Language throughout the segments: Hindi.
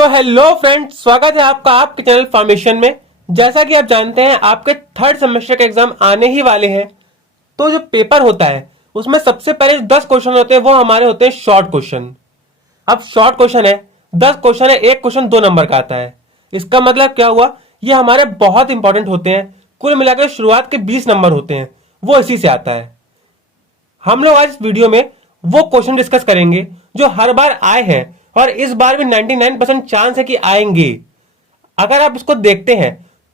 सो हेलो फ्रेंड्स, स्वागत है आपका आपके चैनल फॉर्मेशन में। जैसा कि आप जानते हैं आपके थर्ड सेमेस्टर के एग्जाम आने ही वाले हैं। तो जो पेपर होता है उसमें सबसे पहले 10 क्वेश्चन होते हैं वो हमारे होते हैं शॉर्ट क्वेश्चन। अब शॉर्ट क्वेश्चन है, 10 क्वेश्चन है, एक क्वेश्चन 2 नंबर का आता है। इसका मतलब क्या हुआ, ये हमारे बहुत इंपॉर्टेंट होते हैं। कुल मिलाकर शुरुआत के 20 नंबर होते हैं, वो इसी से आता है। हम लोग आज इस वीडियो में वो क्वेश्चन डिस्कस करेंगे जो हर बार आए हैं और इस बार भी 99% चांस है कि आएंगे। अगर आप इसको देखते हैं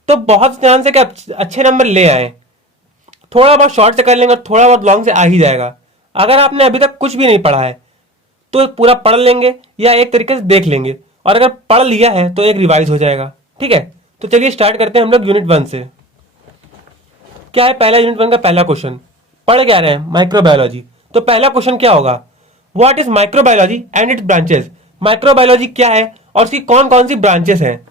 तो बहुत चांस है कि आप अच्छे नंबर ले आए। थोड़ा बहुत शॉर्ट से कर लेंगे और थोड़ा बहुत लॉन्ग से आ ही जाएगा। अगर आपने अभी तक कुछ भी नहीं पढ़ा है तो पूरा पढ़ लेंगे या एक तरीके से देख लेंगे, और अगर पढ़ लिया है तो एक रिवाइज हो जाएगा। ठीक है, तो चलिए स्टार्ट करते हैं हम लोग यूनिट 1 से। क्या है पहला यूनिट 1 का पहला क्वेश्चन, पढ़ क्या रहे हैं, माइक्रोबायोलॉजी। तो पहला क्वेश्चन क्या होगा, what is microbiology and its branches. Microbiology क्या है और उसकी कौन कौन सी ब्रांचेस हैं।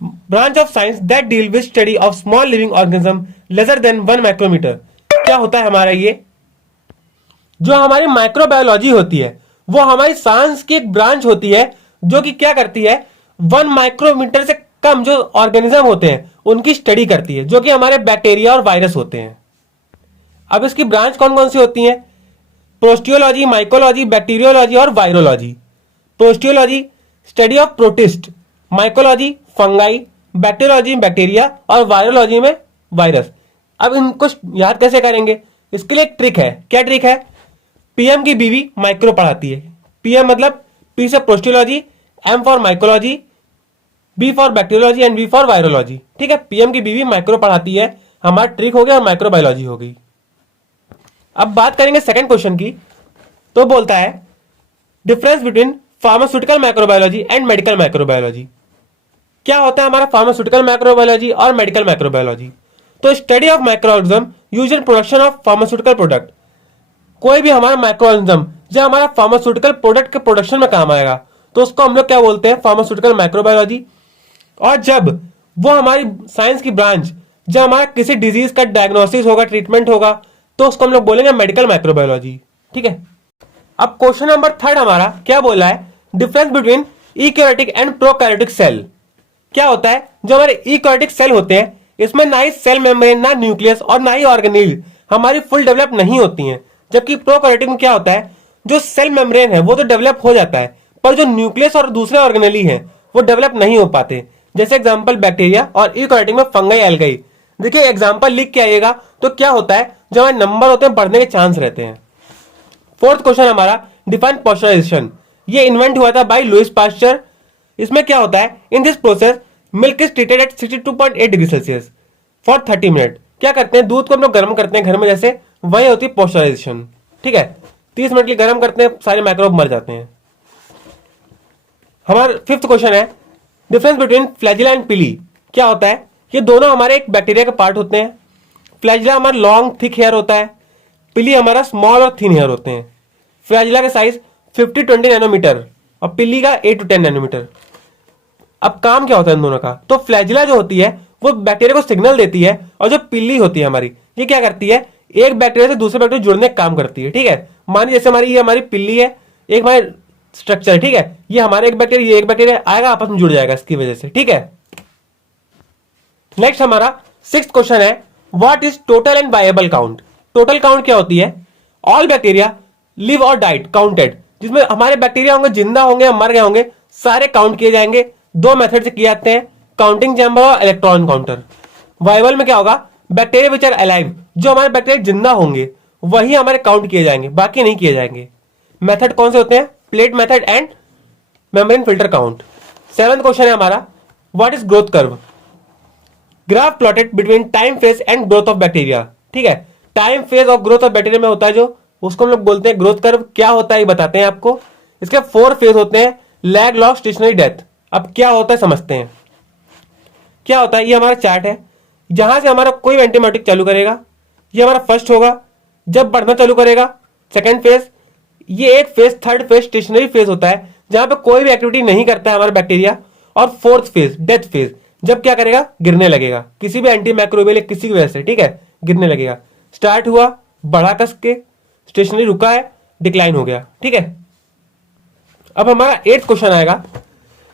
Branch of science that deal with study of small living organism lesser than 1 micrometre. क्या होता है हमारा ये, जो हमारी माइक्रोबायोलॉजी होती है वो हमारी साइंस की एक ब्रांच होती है जो कि क्या करती है, 1 माइक्रोमीटर से कम जो ऑर्गेनिज्म होते हैं उनकी स्टडी करती है, जो कि हमारे बैक्टीरिया और वायरस होते हैं। अब इसकी ब्रांच कौन कौन सी होती हैं, प्रोस्टियोलॉजी, माइकोलॉजी, बैक्टीरियोलॉजी और virology. Protistology study of protist, mycology fungi, bacteriology bacteria और वायरोलॉजी में वायरस। अब इनको याद कैसे करेंगे, इसके लिए एक ट्रिक है। क्या ट्रिक है, पीएम की बीवी माइक्रो पढ़ाती है। पीएम मतलब पी से protistology, M for mycology, B for bacteriology and V for virology. ठीक है, पीएम की बीवी माइक्रो पढ़ाती है, हमारा ट्रिक हो गया और माइक्रोबायोलॉजी हो गई। अब बात करेंगे सेकंड क्वेश्चन की। तो बोलता है difference between pharmaceutical microbiology and medical microbiology. क्या होता है हमारा फार्मास्यूटिकल माइक्रोबायोलॉजी और मेडिकल माइक्रोबायोलॉजी। तो study of microorganism used in production of pharmaceutical product. कोई भी हमारा माइक्रोऑर्गेनिज्म जो हमारा फार्मास्यूटिकल प्रोडक्ट के प्रोडक्शन में काम आएगा तो उसको हम लोग क्या बोलते हैं, फार्मास्यूटिकल माइक्रोबायोलॉजी। और जब वो हमारी साइंस की ब्रांच जब हमारा किसी डिजीज का डायग्नोसिस होगा, ट्रीटमेंट होगा, तो उसको हम लोग बोलेंगे मेडिकल माइक्रोबायोलॉजी। ठीक है, अब क्वेश्चन नंबर 3 हमारा क्या बोला है, difference between eukaryotic and prokaryotic cell. क्या होता है, जो हमारे ईकैरियोटिक सेल होते हैं इसमें ना ही सेल मेम्ब्रेन, ना न्यूक्लियस और ना ही ऑर्गेनेल हमारी फुल डेवलप नहीं होती हैं। जबकि प्रोकैरियोटिक में क्या होता है, जो सेल मेम्ब्रेन है वो तो डेवलप हो जाता है, पर जो न्यूक्लियस और दूसरे ऑर्गेनेली हैं वो डेवलप नहीं हो पाते। जैसे एग्जांपल बैक्टीरिया और यूकैरियोटिक में फंगाई, एल्गाई। देखिए एग्जांपल लिख के आइएगा तो क्या होता है, जो हमारे नंबर होते हैं बढ़ने के चांस रहते हैं। फोर्थ क्वेश्चन हमारा डिफाइन पास्चराइजेशन। ये इन्वेंट हुआ था बाय लुइस पास्चर। इसमें क्या होता है, in this process milk is treated at 62.8 degree Celsius for 30 minute. क्या करते हैं, दूध को हम लोग गर्म करते हैं घर में, जैसे वही होती है पास्चराइजेशन। ठीक है, 30 मिनट के गर्म करते हैं, सारे माइक्रोब मर जाते हैं। हमारा फिफ्थ क्वेश्चन है डिफरेंस बिटवीन फ्लैजिला एंड पिली। क्या होता है, ये दोनों हमारे एक बैक्टीरिया के पार्ट होते हैं। फ्लैजिला हमारा लॉन्ग थिक हेयर होता है, पिली हमारा स्मॉल और थिन हेयर होते हैं। फ्लैजिला का साइज 50-20 नैनोमीटर और पिली का 8 to 10 नैनोमीटर। अब काम क्या होता है इन दोनों का, तो फ्लैजिला जो होती है वो बैक्टीरिया को सिग्नल देती है, और जो पिली होती है हमारी ये क्या करती है, एक बैक्टीरिया से दूसरे बैक्टीरिया जुड़ने का काम करती है। ठीक है, मानिए जैसे हमारी ये हमारी पिल्ली है, एक हमारे स्ट्रक्चर, ठीक है, ये हमारे एक बैक्टीरिया, ये एक बैक्टीरिया आएगा, आपस में जुड़ जाएगा इसकी वजह से। ठीक है, नेक्स्ट हमारा 6th क्वेश्चन है what is total and viable count. Total count क्या होती है, ऑल बैक्टीरिया लिव और डाइड काउंटेड। जिसमें हमारे बैक्टीरिया होंगे, जिंदा होंगे या मर गए होंगे, सारे काउंट किए जाएंगे। 2 मेथड से किए जाते हैं, काउंटिंग चैम्बर और इलेक्ट्रॉन काउंटर। वायबल में क्या होगा, बैक्टीरिया विच आर अलाइव, जो हमारे बैक्टीरिया जिंदा होंगे वही हमारे काउंट किए जाएंगे, बाकी नहीं किए जाएंगे। मेथड कौन से होते हैं, plate method and membrane filter count. 7th question है हमारा what is growth curve. Graph plotted between time phase and growth of bacteria. ठीक है, टाइम फेज और ग्रोथ ऑफ बैक्टीरिया में होता है जो, उसको हम लोग बोलते हैं ग्रोथ कर्व। क्या होता है ये बताते हैं आपको। इसके 4 फेज होते हैं, लैग, लॉग, स्टेशनरी, डेथ। अब क्या होता है समझते हैं। क्या होता है, ये हमारा चार्ट है, जहां से हमारा कोई एंटीबायोटिक चालू करेगा ये हमारा फर्स्ट होगा, जब बढ़ना चालू करेगा सेकेंड फेज, ये एक phase, third phase stationary phase होता है जहां पे कोई भी एक्टिविटी नहीं करता है हमारा बैक्टीरिया, और फोर्थ फेज डेथ फेज, जब क्या करेगा, गिरने लगेगा किसी भी एंटी माइक्रोबियल किसी की वजह से। ठीक है, गिरने लगेगा। स्टार्ट हुआ, बढ़ा कस के, स्टेशनरी रुका है, डिक्लाइन हो गया। ठीक है, अब हमारा 8th क्वेश्चन आएगा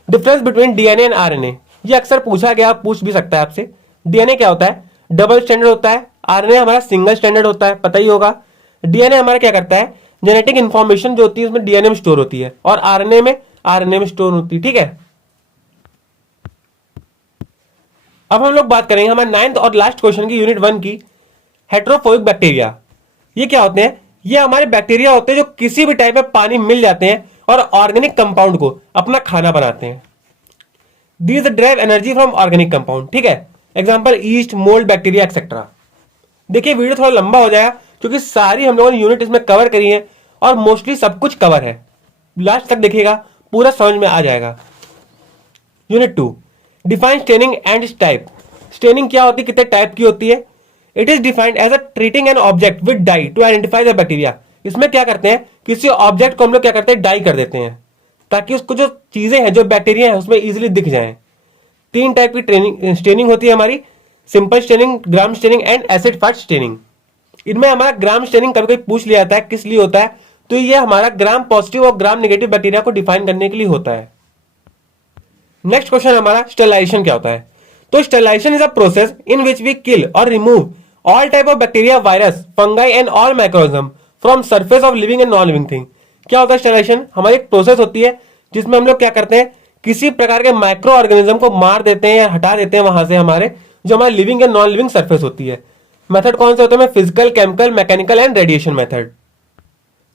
difference between DNA and RNA, ये अक्सर पूछा गया, पूछ भी सकता है आपसे। डीएनए क्या होता है? डबल स्टैंडर्ड होता है। आरएनए हमारा सिंगल स्टैंडर्ड होता है, पता ही होगा। डीएनए हमारा क्या करता है? जेनेटिक इंफॉर्मेशन जो होती है उसमें डीएनए में स्टोर होती है, और आरएनए में स्टोर होती है, ठीक है। अब हम लोग बात करेंगे हमारे 9th और लास्ट क्वेश्चन की, यूनिट 1 की, हेट्रोफोबिक बैक्टीरिया। ये क्या होते हैं? ये हमारे बैक्टीरिया होते हैं जो किसी भी टाइप में पानी मिल जाते हैं और ऑर्गेनिक कंपाउंड को अपना खाना बनाते हैं। These drive energy from organic compound, ठीक है। Example east, mould, bacteria etcetera. देखिए वीडियो थोड़ा लंबा हो जाएगा क्योंकि सारी हम लोगों ने यूनिट इसमें कवर करी है और मोस्टली सब कुछ कवर है। लास्ट तक देखिएगा, पूरा समझ में आ जाएगा। Unit 2, define staining and type. Staining क्या होती है, कितने टाइप की होती है? It is defined as a treating an object with dye to identify the bacteria. इसमें क्या करते हैं, किसी ऑब्जेक्ट को हम लोग क्या करते हैं, डाई कर देते हैं ताकि उसको जो चीजें हैं, जो बैक्टीरिया है, उसमें इजीली दिख जाएं। 3 टाइप की स्टेनिंग होती है हमारी, simple staining, gram staining and acid fast staining. इनमें हमारा ग्राम स्टेनिंग कभी कभी पूछ लिया जाता है, किस लिए होता है? तो ये हमारा ग्राम पॉजिटिव और ग्राम नेगेटिव बैक्टीरिया को डिफाइन करने के लिए होता है। नेक्स्ट क्वेश्चन हमारा, स्टरलाइजेशन क्या होता है? तो sterilization is a process in which we kill और remove all type of bacteria, virus, fungi and all microorganism from surface of living and non living thing. क्या होता है स्टरलाइजेशन? हमारी एक प्रोसेस होती है जिसमें हम लोग क्या करते हैं, किसी प्रकार के माइक्रो ऑर्गेनिज्म को मार देते हैं या हटा देते हैं वहां से, हमारे जो हमारी living and non living surface होती है। मेथड कौन से होते हैं? Physical, chemical, mechanical and radiation method.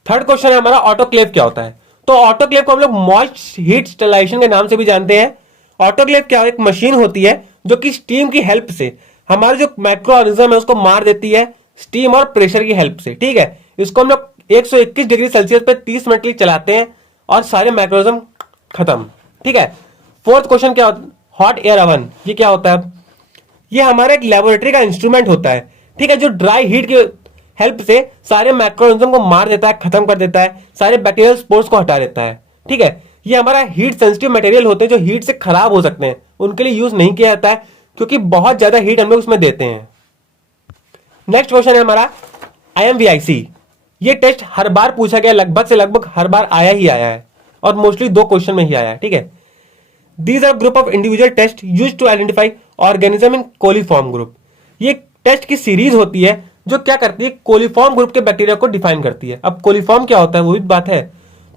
Third question है हमारा, ऑटोक्लेव क्या होता है? तो ऑटोक्लेव को हम लोग मॉइस्ट हीट स्टरलाइजेशन के नाम से भी जानते हैं। ऑटोक्लेव क्या, एक मशीन होती है जो कि स्टीम की हेल्प से हमारे जो माइक्रो ऑर्गेनिज्म है उसको मार देती है, स्टीम और प्रेशर की हेल्प से, ठीक है। इसको हम लोग 121 डिग्री सेल्सियस पे 30 मिनट के लिए चलाते हैं और सारे माइक्रोऑर्गेनिज्म खत्म, ठीक है। फोर्थ क्वेश्चन क्या, हॉट एयर ओवन, ये क्या होता है? ये हमारा एक लेबोरेटरी का इंस्ट्रूमेंट होता है, ठीक है, जो ड्राई हीट की हेल्प से सारे माइक्रोऑर्गेनिज्म को मार देता है, खत्म कर देता है, सारे बैक्टीरियल स्पोर्स को हटा देता है, ठीक है। ये हमारा हीट सेंसिटिव मटेरियल होते हैं जो हीट से खराब हो सकते हैं, उनके लिए यूज नहीं किया जाता है क्योंकि बहुत ज्यादा हीट हम लोग उसमें देते हैं। नेक्स्ट क्वेश्चन है हमारा, IMVIC। ये टेस्ट हर बार पूछा गया, लगभग से लगभग हर बार आया ही आया है और मोस्टली 2 क्वेश्चन में ही आया है, ठीक है। These are group of individual test used to identify organism in coliform group. ये टेस्ट की सीरीज होती है जो क्या करती है, कोलिफॉर्म ग्रुप के बैक्टीरिया को डिफाइन करती है। अब कोलिफॉर्म क्या होता है वो भी बात है।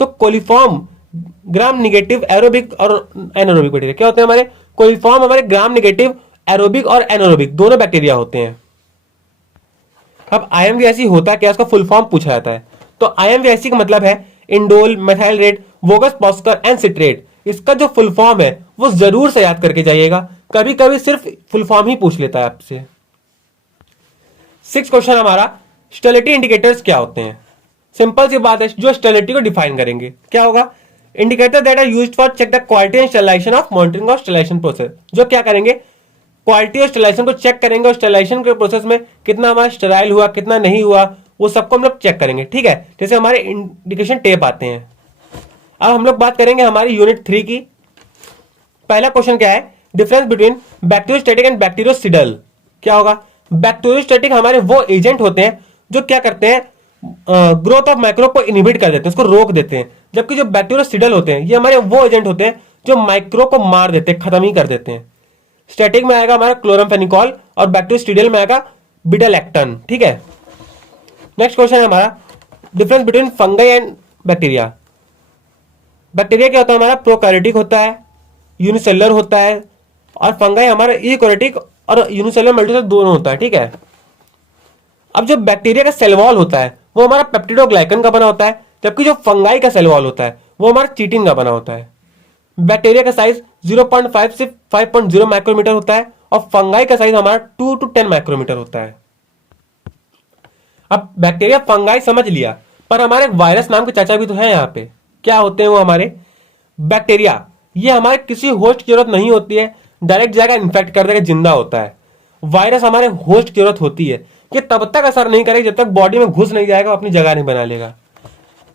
तो कोलिफॉर्म ग्राम निगेटिव, एरोबिक और एनारोबिक बैक्टीरिया क्या होते हैं हमारे? कोलिफॉर्म हमारे ग्राम निगेटिव, एरोबिक और एनारोबिक दोनों बैक्टीरिया होते हैं। अब IMVIC होता क्या, इसका फुल फॉर्म पूछा जाता है। तो IMVIC का मतलब है indole methyl red Voges Proskauer and citrate. इसका जो फुल फॉर्म है वो जरूर से याद करके जाइएगा, कभी कभी सिर्फ फुल फॉर्म ही पूछ लेता है आपसे। 6 क्वेश्चन हमारा, स्टेरिलिटी इंडिकेटर्स क्या होते हैं? सिंपल सी बात है, जो स्टेरिलिटी को डिफाइन करेंगे क्या होगा, indicator that are used for check the quality and sterilisation of monitoring of sterilisation process. जो क्या करेंगे, क्वालिटी और स्टरलाइजेशन को चेक करेंगे और स्टरलाइजेशन के प्रोसेस में कितना हमारा स्टराइल हुआ, कितना नहीं हुआ, वो सबको हम लोग चेक करेंगे, ठीक है। जैसे हमारे इंडिकेशन टेप आते हैं। अब हम लोग बात करेंगे हमारी यूनिट 3 की। पहला क्वेश्चन क्या है, difference between bacteriostatic and bactericidal. क्या होगा? बैक्टीरियोस्टैटिक हमारे वो एजेंट होते हैं जो क्या करते हैं, ग्रोथ ऑफ माइक्रोब को इनहिबिट कर देते हैं, उसको रोक देते हैं। जबकि जो बैक्टीरियोसिडल होते हैं ये हमारे वो एजेंट होते हैं जो माइक्रो को मार देते हैं, खत्म ही कर देते हैं। स्टैटिक में आएगा हमारा क्लोरमफेनिकॉल और बैक्टीरियोस्टिडियल में आएगा बीटा-लैक्टन, ठीक है। नेक्स्ट क्वेश्चन है हमारा, difference between fungi and bacteria. Bacteria क्या होता है हमारा, प्रोकैरियोटिक होता है, यूनिसेलुलर होता है, और फंगाई हमारा यूकैरियोटिक और यूनिसेलुलर मल्टीसेलुलर दोनों होता है, ठीक है। अब जो बैक्टीरिया का सेल वॉल होता है वो हमारा पेप्टिडोग्लाइकन का बना होता है, जबकि जो फंगाई का सेल वॉल होता है वो हमारा चिटिन का बना होता है। बैक्टीरिया का साइज 0.5 से 5.0 माइक्रोमीटर होता है और फंगाई का साइज हमारा 2 to 10 माइक्रोमीटर होता है। अब बैक्टीरिया फंगाई समझ लिया, पर हमारे वायरस नाम के चाचा भी तो है यहाँ पे। क्या होते हैं वो हमारे बैक्टीरिया? ये हमारे किसी होस्ट की जरूरत नहीं होती है, डायरेक्ट जाएगा इन्फेक्ट कर देगा, जिंदा होता है। वायरस हमारे होस्ट की जरूरत होती है कि तब तक असर नहीं करेगा जब तक बॉडी में घुस नहीं जाएगा, अपनी जगह नहीं बना लेगा।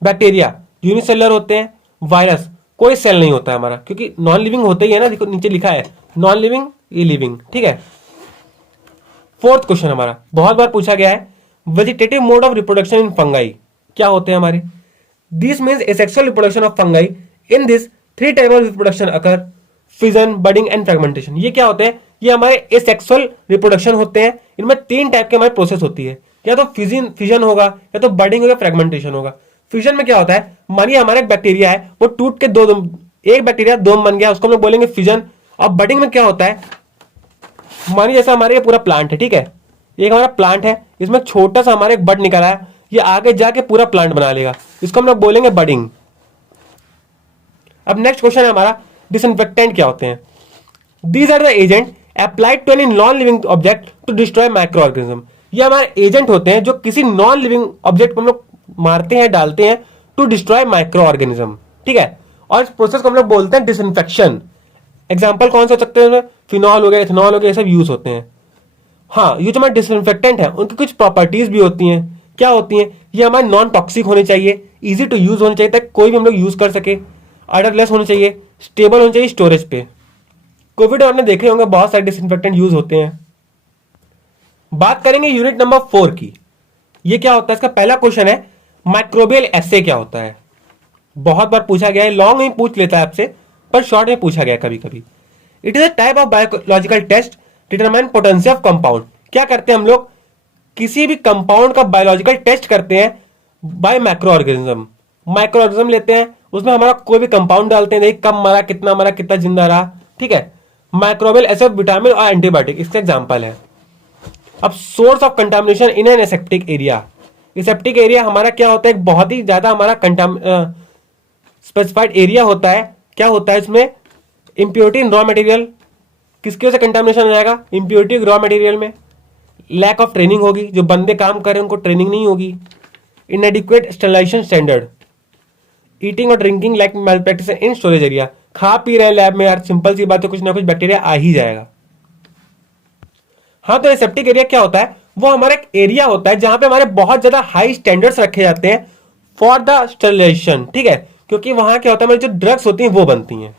बैक्टीरिया यूनिसेलुलर होते हैं, वायरस कोई सेल नहीं होता है हमारा, क्योंकि नॉन लिविंग होते ही है ना, देखो नीचे लिखा है नॉन लिविंग, ये लिविंग, ठीक है। फोर्थ क्वेश्चन हमारा बहुत बार पूछा गया है, vegetative mode of reproduction in fungi क्या होते हैं हमारे? This means asexual reproduction of fungi in this 3 type of reproduction occur, fission, budding and fragmentation. ये क्या होते हैं? ये हमारे एसेक्सुअल रिप्रोडक्शन होते हैं। इनमें 3 टाइप के हमारे प्रोसेस होती है, या तो फिजन होगा, या तो बडिंग होगा, फ्रेगमेंटेशन होगा। फिजन में क्या होता है? मानिए हमारा एक बैक्टीरिया है, वो टूट के एक बैक्टीरिया 2 बन गया, उसको हम लोग बोलेंगे फिजन। और बडिंग में क्या होता है? मानिए जैसा हमारे ये पूरा प्लांट है, ठीक है, एक हमारा प्लांट है, इसमें छोटा सा हमारे एक बड निकला है, ये आगे जाके पूरा प्लांट बना लेगा, इसको हम लोग बोलेंगे बडिंग। अब नेक्स्ट क्वेश्चन है हमारा, डिसइंफेक्टेंट क्या होते हैं? These are the agent applied to any non living object to destroy micro organism. ये हमारे एजेंट होते हैं जो किसी नॉन लिविंग ऑब्जेक्ट को हम लोग मारते हैं, डालते हैं टू डिस्ट्रॉय माइक्रो ऑर्गेनिज्म, ठीक है। और इस प्रोसेस को हम लोग बोलते हैं डिसइंफेक्शन। एग्जाम्पल कौन से हो सकते हैं? फिनॉल हो गया, इथेनॉल हो गया, ये सब यूज होते हैं। हाँ, ये जो हमारे डिसइंफेक्टेंट है उनकी कुछ प्रॉपर्टीज भी होती हैं। क्या होती हैं? ये हमारे नॉन टॉक्सिक होने चाहिए, इजी टू यूज होने चाहिए ताकि कोई भी हम लोग यूज कर सके, ऑर्डरलेस होने चाहिए, स्टेबल होने चाहिए स्टोरेज पे। कोविड आपने देखे होंगे बहुत सारे डिसइंफेक्टेंट यूज होते हैं। बात करेंगे यूनिट नंबर 4 की। ये क्या होता है? इसका पहला क्वेश्चन है, माइक्रोबियल एसे क्या होता है? बहुत बार पूछा गया है, लॉन्ग में पूछ लेता है आपसे, पर शॉर्ट में पूछा गया है कभी कभी। It is a type of biological test determine potency of compound. क्या करते हैं हम लोग? किसी भी कंपाउंड का बायोलॉजिकल टेस्ट करते हैं bye micro organism. Micro organism लेते हैं, उसमें हमारा कोई भी कंपाउंड डालते हैं, कब मरा, कितना जिंदा रहा, ठीक है। माइक्रोबियल एसे विटामिन और एंटीबायोटिक इसके एग्जाम्पल है। अब source of contamination in an aseptic area. Aseptic area हमारा क्या होता है? एक बहुत ही ज्यादा हमारा स्पेसिफाइड एरिया होता है। क्या होता है इसमें? इंप्योरिटी इन रॉ मटेरियल। किसकी वजह से कंटामिनेशन हो जाएगा? इंप्योरिटी रॉ मटेरियल में। लैक ऑफ ट्रेनिंग होगी, जो बंदे काम कर रहे हैं उनको ट्रेनिंग नहीं होगी। Inadequate sterilization standard. ईटिंग और drinking like malpractice in storage area. खा पी रहे हैं लैब में यार, सिंपल सी बात है, कुछ ना कुछ बैक्टीरिया आ ही जाएगा। हाँ, तो एसेप्टिक एरिया क्या होता है? वो हमारा एक एरिया होता है जहां पे हमारे बहुत ज्यादा हाई स्टैंडर्ड्स रखे जाते हैं फॉर द स्टरलाइजेशन, ठीक है, क्योंकि वहां क्या होता है, हमारी जो ड्रग्स होती हैं वो बनती हैं।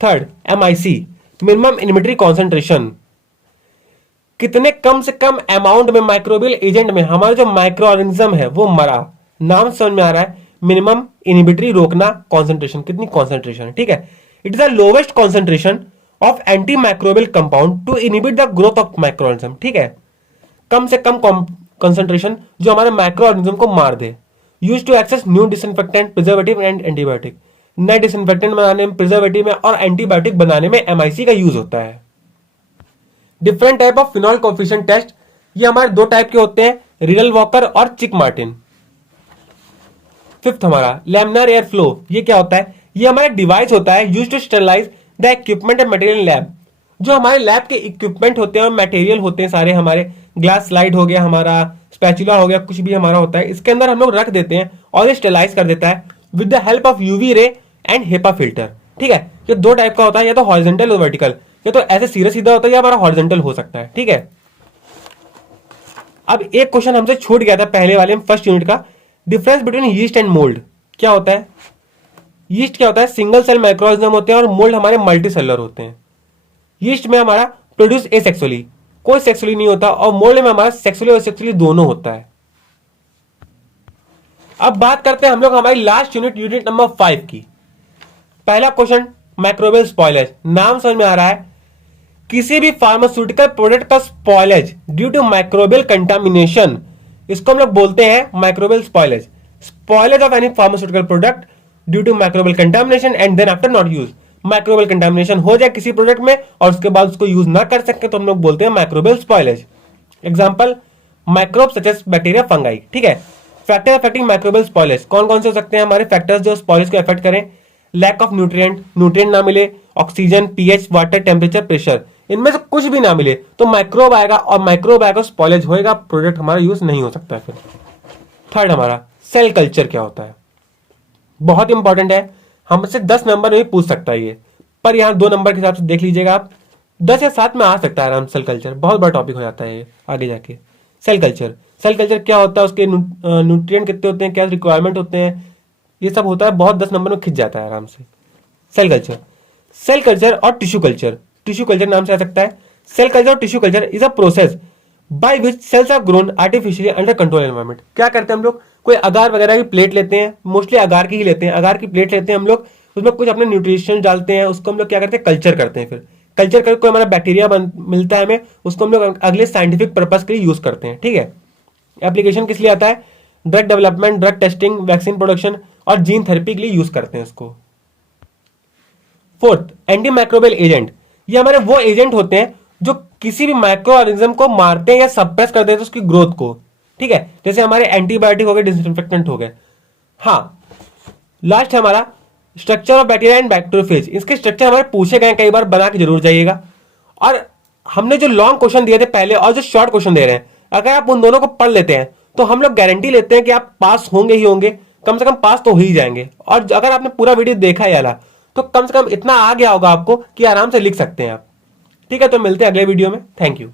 Third, MIC, minimum inventory concentration. कितने कम से कम अमाउंट में माइक्रोबियल एजेंट में हमारा जो माइक्रो ऑर्गेनिज्म है वो मरा। नाम समझ में आ रहा है, मिनिमम इनहिबिटरी रोकना, कॉन्सेंट्रेशन, कितनी कॉन्सेंट्रेशन है, ठीक है। It is the lowest concentration of anti microbial compound to inhibit the growth of micro organism, ठीक है। कम से कम कॉन्सेंट्रेशन जो हमारे माइक्रो ऑर्गेनिज्म को मार दे। Use to access new disinfectant, preservative and antibiotic. नए डिसइंफेक्टेंट बनाने में, प्रिजर्वेटिव में और एंटीबायोटिक बनाने में MIC का यूज होता है। Different type of phenol coefficient test. ये हमारे 2 टाइप के होते हैं, रिडल वॉकर और चिक मार्टिन। फिफ्थ हमारा लैमिनार एयर फ्लो। ये क्या होता है? ये हमारा डिवाइस होता है use to sterilise the equipment and material lab. जो हमारे लैब के इक्विपमेंट होते हैं और मटेरियल होते हैं सारे, हमारे ग्लास स्लाइड हो गया, हमारा स्पैचुला हो गया, कुछ भी हमारा होता है, इसके अंदर हम लोग रख देते हैं और स्टरलाइज कर देता है with the help of UV रे एंड हेपा फिल्टर, ठीक है। ये 2 टाइप का होता है, या तो हॉरिजॉन्टल और वर्टिकल। ये तो ऐसे सीधा सीधा होता है या हमारा हॉरिजॉन्टल हो सकता है, ठीक है। अब एक क्वेश्चन हमसे छूट गया था पहले वाले में, फर्स्ट यूनिट का, difference between yeast and mould. क्या होता है? यीस्ट क्या होता है? सिंगल सेल माइक्रोऑर्गेनिज्म होते हैं और मोल्ड हमारे मल्टी सेलर होते हैं। यीस्ट में हमारा प्रोड्यूस एसेक्सुअली, कोई सेक्सुअली नहीं होता, और मोल्ड में हमारा सेक्सुअली और सेक्सुअली दोनों होता है। अब बात करते हैं हम लोग हमारी लास्ट यूनिट, यूनिट नंबर 5 की। पहला क्वेश्चन, माइक्रोबियल स्पॉयलेज। नाम समझ में आ रहा है, किसी भी फार्मास्यूटिकल प्रोडक्ट का spoilage due to microbial contamination, इसको हम लोग बोलते हैं microbial spoilage. Spoilage of any pharmaceutical product due to microbial contamination and then after not use. Microbial contamination हो जाए किसी प्रोडक्ट में और उसके बाद उसको यूज ना कर सके तो हम लोग बोलते हैं microbial spoilage. Example, microbe such as bacteria, fungi, ठीक है। फैक्टर अफेक्टिंग माइक्रोबियल स्पॉयलेज, कौन कौन से हो सकते हैं हमारे फैक्टर्स जो स्पॉयलेज को अफेक्ट करें? लैक ऑफ न्यूट्रिएंट, न्यूट्रिएंट ना मिले, oxygen, pH, water, temperature, pressure, इनमें से कुछ भी ना मिले तो माइक्रोब आएगा, और माइक्रोब आएगा स्पॉयलेज होएगा, प्रोडक्ट हमारा यूज नहीं हो सकता है फिर। थर्ड हमारा सेल कल्चर क्या होता है? बहुत इंपॉर्टेंट है, हमसे 10 नंबर में भी पूछ सकता है ये, पर यहाँ 2 नंबर के हिसाब से देख लीजिएगा आप, 10 या 7 में आ सकता है आराम। सेल कल्चर बहुत बड़ा टॉपिक हो जाता है ये आगे जाके। सेल कल्चर, सेल कल्चर क्या होता है, उसके न्यूट्रिएंट कितने होते हैं, क्या रिक्वायरमेंट होते हैं, ये सब होता है, बहुत 10 नंबर में खिंच जाता है आराम से। सेल कल्चर, सेल कल्चर और टिश्यू कल्चर। टिश्यू कल्चर नाम से आ सकता है। सेल कल्चर और tissue culture is a process by which cells are grown artificially under control environment. क्या करते हैं हम लोग? कोई अगार वगैरह की प्लेट लेते हैं, मोस्टली अगार की ही लेते हैं, अगार की प्लेट लेते हैं हम लोग, उसमें कुछ अपने न्यूट्रिशन डालते हैं, उसको हम लोग क्या करते हैं, कल्चर करते हैं। फिर कल्चर करके कोई हमारा बैक्टीरिया मिलता है हमें, उसको हम लोग अगले साइंटिफिक पर्पज के लिए यूज करते हैं। ठीक है, एप्लीकेशन किस लिए आता है, drug development, drug testing, vaccine production और जीन थेरेपी के लिए यूज करते हैं उसको। फोर्थ, एंटी माइक्रोबियल एजेंट, ये हमारे वो एजेंट होते हैं जो किसी भी माइक्रो ऑर्गेनिज्म को मारते हैं या सप्रेस कर देते हैं उसकी ग्रोथ को। ठीक है, जैसे हमारे एंटीबायोटिक हो गए, डिसइंफेक्टेंट हो गए। हाँ, लास्ट है हमारा structure of bacteria and bacteriophage. इसके स्ट्रक्चर हमारे पूछे गए, कई बार बना के जरूर जाइएगा। और हमने जो लॉन्ग क्वेश्चन दिए थे पहले और जो शॉर्ट क्वेश्चन दे रहे हैं, अगर आप उन दोनों को पढ़ लेते हैं तो हम लोग गारंटी लेते हैं कि आप पास होंगे ही होंगे, कम से कम पास तो हो ही जाएंगे। और अगर आपने पूरा वीडियो देखा है वाला, तो कम से कम इतना आ गया होगा आपको कि आराम से लिख सकते हैं आप। ठीक है, तो मिलते हैं अगले वीडियो में। Thank you.